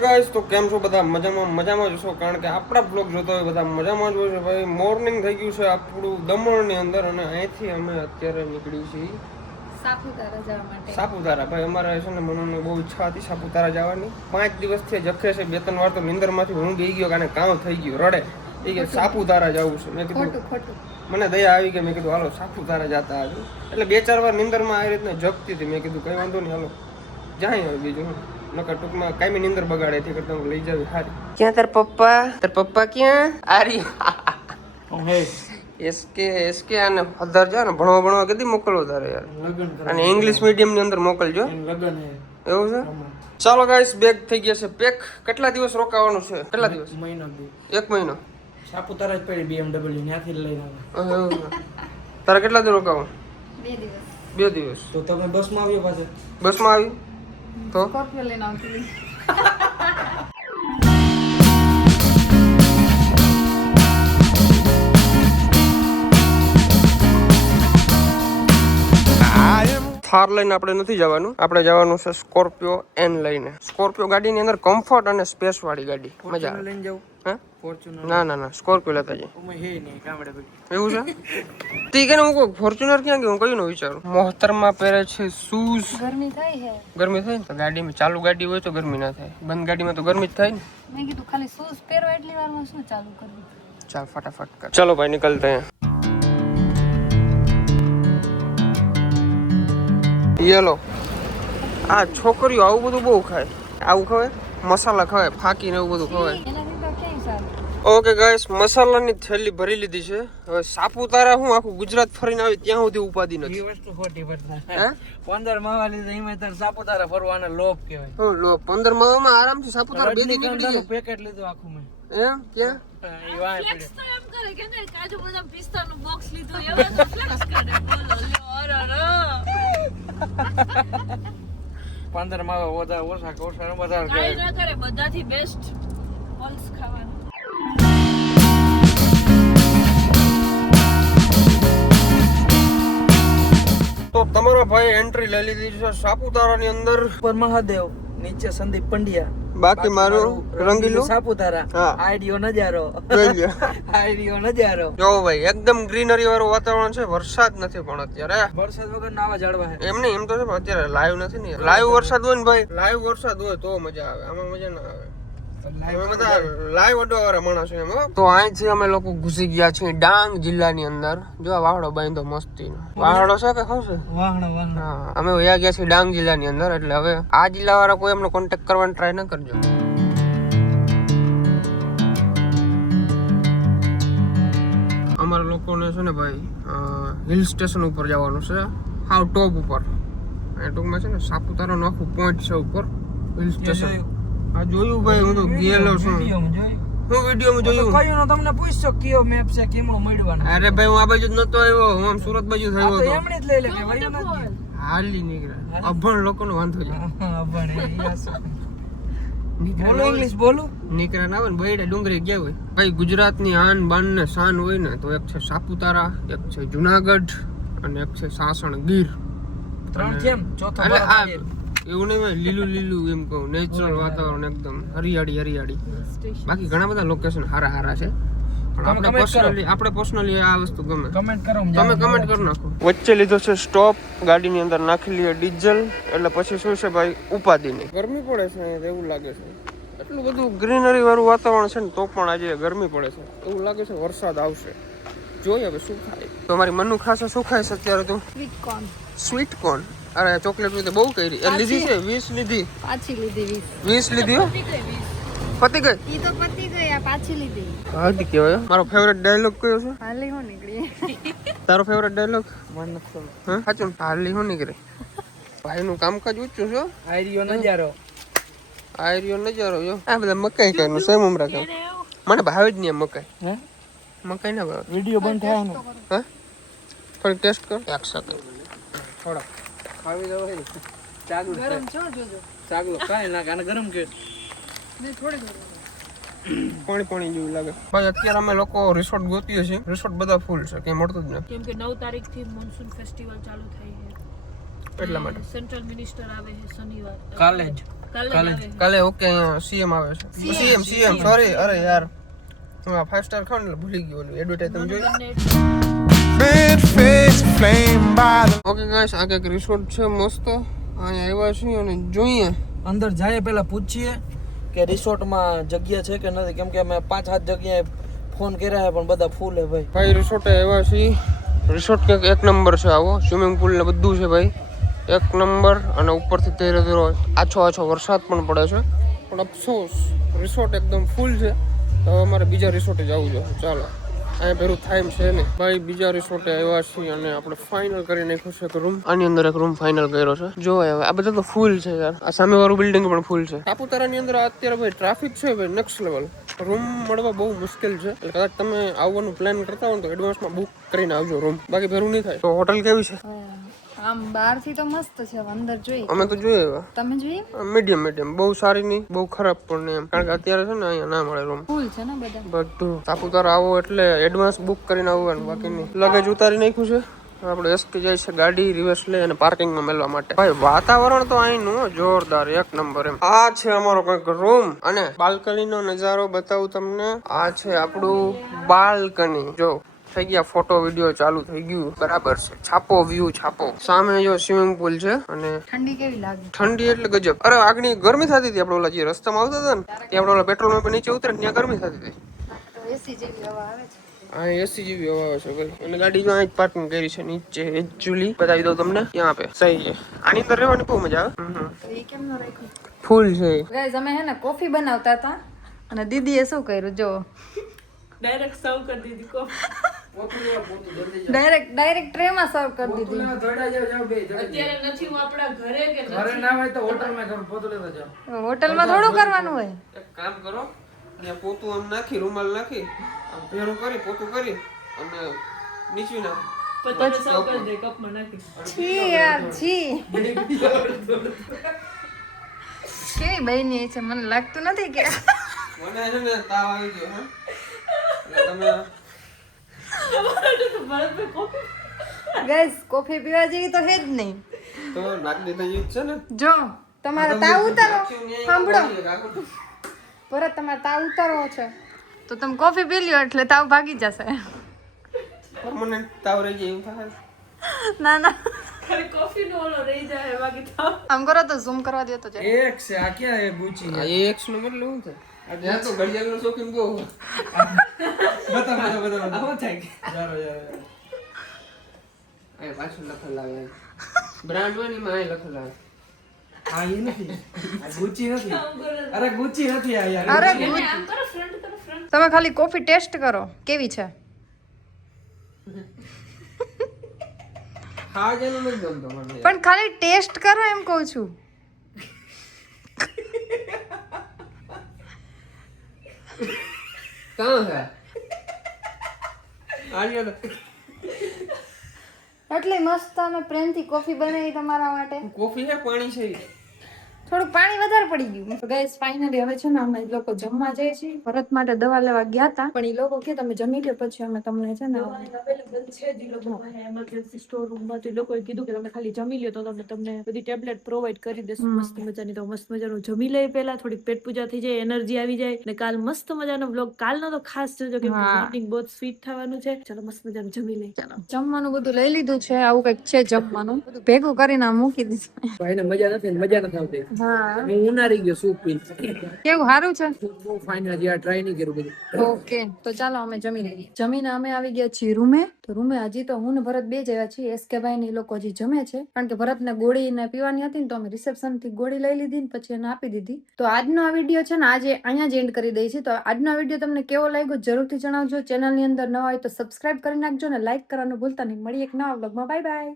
Guys તો કેમ છો બધા મજામાં જ છો કારણ કે આપણા બ્લોગ જોતા હોય બધા મજામાં જ હોય છે ભાઈ. મોર્નિંગ થઈ ગયું છે આપણું દમણની અંદર અને અહીંથી અમે અત્યારે નીકળ્યું છીએ સાપુતારા જવા માટે. સાપુતારા ભાઈ અમારે છે ને મનોને બહુ ઈચ્છા હતી સાપુતારા જવાની. 5 દિવસથી જખે છે 2-3 વાર તો નિંદરમાંથી હું ગઈ ગયો કારણ કામ થઈ ગયું રડે એ કે સાપુતારા જવું છે. મેં કીધું ખોટું મને દયા આવી કે મેં કીધું હાલો સાપુતારા જતા આવી એટલે 2-4 વાર નિંદરમાં આવી રીતના જપતી હતી. મેં કીધું કઈ વાંધો નહીં હાલો જાય હવે બીજું નકર ટૂંકમાં કાયમી નિંદર બગાડે થી કરતા હું લઈ જાવી હારી. ક્યાં તાર પપ્પા ક્યાં આરી એસકે આને અધાર જા ને ભણવા કદી મોકલવો તારે યાર અને ઇંગ્લિશ મીડિયમ ની અંદર મોકલજો લગન એવું છે. ચાલો ગાઈસ બેગ થઈ ગયા છે પેક. કેટલા દિવસ રોકાવાનું છે? કેટલા દિવસ? મહિનો 1 મહિનો સાપુતારા જ પડી BMW ત્યાંથી લઈને આવે. તારે કેટલા દિવસ રોકાવું? 2 દિવસ. 2 દિવસ. તો તમે બસમાં આવ્યો પાછો? બસમાં આવી તો સ્કોર્પિયો લઈને આવતી. થાર લઈને આપણે નથી જવાનું, આપણે જવાનું છે સ્કોર્પિયો એન લઈને. સ્કોર્પિયો ગાડીની અંદર કમ્ફર્ટ અને સ્પેસ વાળી ગાડી મજા આવે. લઈને જાવ હે ફોર્ચ્યુનર? ના સ્કોર્પિયો લેતા જઈએ. ઓમે હે નહીં ગામડે પડી એવું છે? તી કે હું કોઈ ફોર્ચ્યુનર ક્યાં ગયું કયું નો વિચારું. મોહતરમાં પહેરે છે શૂઝ. ગરમી થાય છે. ગરમી થાય ને તો ગાડીમાં ચાલુ ગાડી હોય તો ગરમી ના થાય, બંધ ગાડીમાં તો ગરમી જ થાય ને. મેં કીધું ખાલી શૂઝ પહેરવા એટલી વારમાં શું ચાલુ કરવું. ચાલ ફટાફટ કર. ચલો ભાઈ નીકળતે हैं. યેલો આ છોકરીઓ આવું બધું બહુ ખાય. આવું ખવાય, મસાલા ખવાય, ફાકી ને એવું બધું ખવાય. એનાથી તો ક્યાંય સારું. ઓકે ગાઈસ મસાલાની થેલી ભરી લીધી છે. હવે સાપુતારા હું આખું ગુજરાત ફરીને આવી ત્યાં સુધી ઉપાધિ એ નથી. વસ્તુ ખોટી પડતા. હે 15 માવા લીધા એમાં તાર સાપુતારા ફરવાના લોભ કહેવાય. હું લો 15 માં આરામથી સાપુતારા બે દી નીકળી જાય. પેકેટ લીધું આખું મેં. એમ ક્યાં એ વાય પડે. તો એમ કરે કે નહીં કાજુ બદામ પિસ્તાનું બોક્સ લીધું એવા તો ફ્લેક્સ કરે. બોલો લ્યો 15 માવા ઓછા વધારે કાઈ ના કરે બધાથી બેસ્ટ પલ્સ ખાવાનું. તો તમારા ભાઈ એન્ટ્રી લઈ લીધી છે સાપુતારાની અંદર. ઉપર મહાદેવ, નીચે સંદીપ પંડ્યા, બાકી મારું રંગીલું સાપુતારા. હા. આઈડિયો નજારો જોઈ લ્યો. આઈડિયો નજારો. જો ભાઈ એકદમ ગ્રીનરી વાળું વાતાવરણ છે. વરસાદ નથી પણ અત્યારે વરસાદ વગર ના આવા ઝાડવા છે. એમ નહીં એમ તો છે પણ અત્યારે લાઈવ નથી ને. લાઈવ વરસાદ હોય ને ભાઈ, લાઈવ વરસાદ હોય તો મજા આવે, આમાં મજા ના આવે. અમે બધા લાઈવ અડવા વાળા માણસો એમ. તો અહીંથી અમે લોકો ઘૂસી ગયા છીએ ડાંગ જિલ્લાની અંદર. જો આ વાહડો બાંધો મસ્તીનો વાહડો છે કે શું છે? વાહણ હા અમે વયા ગયા છીએ ડાંગ જિલ્લાની અંદર. એટલે હવે આ જિલ્લા વાળા કોઈ અમને કોન્ટેક્ટ કરવાનો ટ્રાય ન કરજો. અમારા લોકોને છે ને ભાઈ હિલ સ્ટેશન ઉપર જવાનું છે, હાવ ટોપ ઉપર. એ ટૂંકમાં છે ને સાપુતારાનું આખું પોઈન્ટ છે ઉપર હિલ સ્ટેશન. આ જોયું ભાઈ, હું તો ગયેલો છું. હું વિડીયોમાં જોયું. કયું નો તમને પૂછશો કયો મેપ છે કેમનો મળવાનો? અરે ભાઈ હું આ બાજુ જ નતો આવ્યો, હું આમ સુરત બાજુ થયો તો હતો. એમણે જ લઈ લે કે વયો નથી. હાલી નીકળ્યા. અભણ લોકોનો વાંધો છે. હા ભણે યસ. બોલો ઇંગ્લિશ બોલો. નીકળ્યા ના હોય ને બૈડા ડુંગરી ગયા હોય. ભાઈ ગુજરાતની આન બાન ને શાન હોય ને તો એક છે સાપુતારા, એક છે જુનાગઢ અને એક છે સાસણ ગીર. ત્રણ કેમ? ચોથો એટલે આ બરાબર. એવું નહીં ભાઈ, લીલું એમ કહું, નેચરલ વાતાવરણ એકદમ હરિયાળી. બાકી ઘણા બધા લોકેશન હારા છે પણ આપણે પર્સનલી આ વસ્તુ ગમે. કમેન્ટ કરો. તમે કમેન્ટ કરી નાખો. વચ્ચે લીધો છે સ્ટોપ, ગાડીની અંદર નાખી લઈએ ડીઝલ. એટલે પછી શું છે ભાઈ ઉપાધિ નહીં. ગરમી પડે છે અહીંયા એવું લાગે છે. એટલું બધું ગ્રીનરી વાળું વાતાવરણ છે ને તો પણ આજે ગરમી પડે છે. એવું લાગે છે વરસાદ આવશે. જોઈએ હવે શું થાય. તો મારી મનુ ખાસે શું ખાય છે અત્યારે તું? Sweet corn. અરે ચોકલેટ વિશે બહુ કરી. એ લીધી છે 20 લીધી. પાછી લીધી 20 લીધી હો. પતી ગઈ. ઈ તો પતી ગઈ આ પાછી લીધી. હાડી કહેવાય. મારો ફેવરેટ ડાયલોગ કયો છે? હાલી હો નીકળી. તારો ફેવરેટ ડાયલોગ? મન નથી. હા સાચું. હાલી હું નીકળે. ભાઈનું કામકાજ ઊંચું છે. આઈડિયો નજારો. આયરિયો નજારો જો. આ બધા મકાઈ કાનું સેમ ઉમરા કામ. મને ભાવે જ નહીં મકાઈ. હે મકાઈ ના ભાવે. વિડિયો બંધ થાય ને. હા થોડી ટેસ્ટ કર. એક સેકન્ડ. થોડા ખાવી દો હે. ચાગલો ગરમ છો જોજો. ચાગલો કાઈ ના કાને ગરમ કે. મેં થોડી પાણી જેવું લાગે. ભાઈ અત્યારે અમે લોકો રિસોર્ટ ગોતીએ છીએ. રિસોર્ટ બધા ફૂલ છે, કઈ મળતું જ નથી. કેમ કે 9 તારીખથી મોન્સૂન ફેસ્ટિવલ ચાલુ થઈ છે. એટલા માટે સેન્ટ્રલ મિનિસ્ટર આવે છે શનિવાર કાલે જ કાલે ઓકે અહીંયા સીએમ આવે છે સીએમ સોરી અરે યાર હું આ 5 સ્ટાર ખાવાનું એટલે ભૂલી ગયો ઓલું એડવર્ટાઇઝ તમે જોઈ ઓકે ગાઈસ આ કંઈક રિસોર્ટ છે મસ્ત અહીંયા આવ્યા છીએ અને જોઈએ અંદર જાય પહેલા પૂછીએ કે રિસોર્ટમાં જગ્યા છે કે નથી, કેમ કે અમે 5-7 જગ્યાએ ફોન કર્યા છે પણ બધા ફૂલ છે ભાઈ. ભાઈ રિસોર્ટ આવ્યા છીએ રિસોર્ટ કંઈક એક નંબર છે આવો સ્વિમિંગ પુલ ને બધું છે ભાઈ એક નંબર અને ઉપરથી ધીરે ધીરે આછો વરસાદ પણ પડે છે પણ અફસોસ રિસોર્ટ એકદમ ફૂલ છે તો હવે અમારે બીજા રિસોર્ટે જવું જોઈએ ચાલો અહીંયા ભેરું થાય એમ છે ને ભાઈ બીજા રિસોર્ટે આવ્યા છીએ અને આપણે ફાઇનલ કરી નાખ્યું છે એક રૂમ આની અંદર એક રૂમ ફાઇનલ કર્યો છે જો હવે આ બધા તો ફૂલ છે યાર આ સામે વાળું બિલ્ડિંગ પણ ફૂલ છે સાપુતારાની અંદર અત્યારે ભાઈ ટ્રાફિક છે ભાઈ નેક્સ્ટ લેવલ રૂમ મળવા બહુ મુશ્કેલ છે એટલે કદાચ તમે આવવાનું પ્લાન કરતા હો તો એડવાન્સમાં બુક કરીને આવજો રૂમ બાકી ભેરું નહીં થાય તો હોટલ કેવી છે આમ બહારથી તો મસ્ત છે અંદર જોઈ અમે તો જોઈએ એવા તમે જોઈ મીડિયમ બહુ સારી નહીં બહુ ખરાબ પણ નહીં એમ કારણ કે અત્યારે છે ને અહીંયા ના મળે રૂમ ફૂલ છે ને બધા બધું સાપુતારા આવો એટલે એડવાન્સ બુક કરીને આવવાનું બાકી નહીં લગેજ ઉતારી નાખ્યું છે આપણે એસટી જાય છે ગાડી રિવર્સ લઈ અને પાર્કિંગમાં મેળવા માટે ભાઈ વાતાવરણ તો અહીંનું જોરદાર એક નંબર એમ આ છે અમારો કંઈક રૂમ અને બાલ્કનીનો નજારો બતાવું તમને આ છે આપણું બાલ્કની જો થઈ ગયા ફોટો વિડીયો ચાલુ થઈ ગયું બરાબર છે છાપો વ્યૂ છાપો સામે જો સ્વિમિંગ પુલ છે અને ઠંડી કેવી લાગે ઠંડી એટલે ગજબ અરે આગની ગરમી થતી હતી આપણે ઓલા જે રસ્તામાં આવતા હતા ને ત્યાં આપણે ઓલા પેટ્રોલ પંપ નીચે ઉતરે ત્યાં ગરમી થતી હતી એસી જેવી હવા આવે છે હા એસી જેવી હવા આવે છે ભાઈ અને ગાડી જો અહીં પાર્કિંગ કરી છે નીચે એકચ્યુઅલી બતાવી દઉં તમને ત્યાં પે સહી છે આની અંદર રહેવાની બહુ મજા આવે તો એ કેમ ન રાખ્યું ફૂલ છે ગાઈઝ અમે હે ને કોફી બનાવતા હતા અને દીદીએ શું કર્યું જો ડાયરેક્ટ સર્વ કરી દીધી કોફી. ડાયરેક્ટ ટ્રે માં સર્વ કરી દીધી અત્યારે નથી હું આપણા ઘરે કે ઘરે ના હોય તો હોટલમાં કરું પોતું લેતા જાવ. હોટલમાં થોડું કરવાનું હોય એક કામ કરો ત્યાં પોતું આમ નાખી રૂમાલ નાખી આમ ભેરું કરી પોતું કરી અને નીચવી નાખ પછી સર્વ કરી દે કપમાં નાખી. છી યાર છી કેવી બની છે મને લાગતું નથી કે મને છે ને તાવ આવી ગયો હા એટલે તમે ગાઈસ કોફી પીવા જેવી તો હે જ નહીં તો નાક દીધા જ છે ને જો તમારો તાવ ઉતારો સાંભળો પરત તમારો તાવ ઉતારો છે તો તમે કોફી પી લ્યો એટલે તાવ ભાગી જશે પરમનન્ટ તાવ રહી જાય એવું થાય ના ના ખાલી કોફી નો ઓલો રહી જાય બાકી તો આમ કરો તો ઝૂમ કરવા દે તો જાય એક છે આ ક્યાં એ ગુચી આ એક્સ નો મતલબ શું થાય ત્યાં તો ઘડિયાળનો શોખીન બહુ બતા આવો થાય યાર આ પાછળ લખેલ આવે બ્રાન્ડ હોય ને એમાં અહીં લખેલ આવે આ એ નથી આ ગુચી નથી અરે ગુચી નથી આ યાર અરે તમે ખાલી કોફી ટેસ્ટ કરો કેવી છે હા જેનો નથી ગમતો મને પણ ખાલી ટેસ્ટ કરો એમ કહું છું કાં છે આલિયા એટલે મસ્ત અમે પ્રેમથી કોફી બનાવી તમારા માટે કોફી છે પાણી છે થોડું પાણી વધારે પડી ગયું ગાઈસ ફાઇનલી હવે છે ને અમે લોકો જમવા જઈએ છીએ ભરત માટે દવા લેવા ગયા હતા પણ એ લોકો કે તમે જમી લો પછી અમે તમને છે ને અવેલેબલ છે જ લોકો એમરજન્સી સ્ટોર રૂમ માં તો એ લોકોએ કીધું કે તમે ખાલી જમી લ્યો તો તમને બધી ટેબ્લેટ પ્રોવાઈડ કરી દેશું મસ્ત મજાની તો મસ્ત મજાનું જમી લઈ પહેલા થોડીક પેટ પૂજા થઈ જાય એનર્જી આવી જાય અને કાલ મસ્ત મજાનો વ્લોગ કાલનો તો ખાસ જોજો કે મોર્નિંગ બહુ સ્વીટ થવાનું છે ચલો મસ્ત મજાનું જમી લઈ ચાલો જમવાનું બધું લઈ લીધું છે આવું કઈક છે જમવાનું બધું ભેગું કરીને આમ મૂકી દીધું ભાઈને મજા નથી આવતી હા હું ઉનારી ગયો સૂપ પી કેવું સારું છે બહુ ફાઇન હજી આ ટ્રાય નહીં કર્યું બધું ઓકે તો ચાલો અમે જમી લઈએ જમીને અમે આવી ગયા છીએ રૂમે તો રૂમે હજી તો હું ને ભરત બે જયા છીએ એસકે ભાઈ ને લોકો હજી જમે છે કારણ કે ભરત ને ગોળી ને પીવાની હતી ને તો અમે રિસેપ્શન થી ગોળી લઈ લીધી ને પછી એને આપી દીધી તો આજનો આ વિડીયો છે ને આજે અહીંયા જ એન્ડ કરી દઈ છે તો આજનો આ વિડીયો તમને કેવો લાગ્યો જરૂરથી જણાવજો ચેનલ ની અંદર નવા હોય તો સબસ્ક્રાઇબ કરી નાખજો ને લાઈક કરવાનું ભૂલતા નહીં મળી એક નવા વ્લોગમાં બાય બાય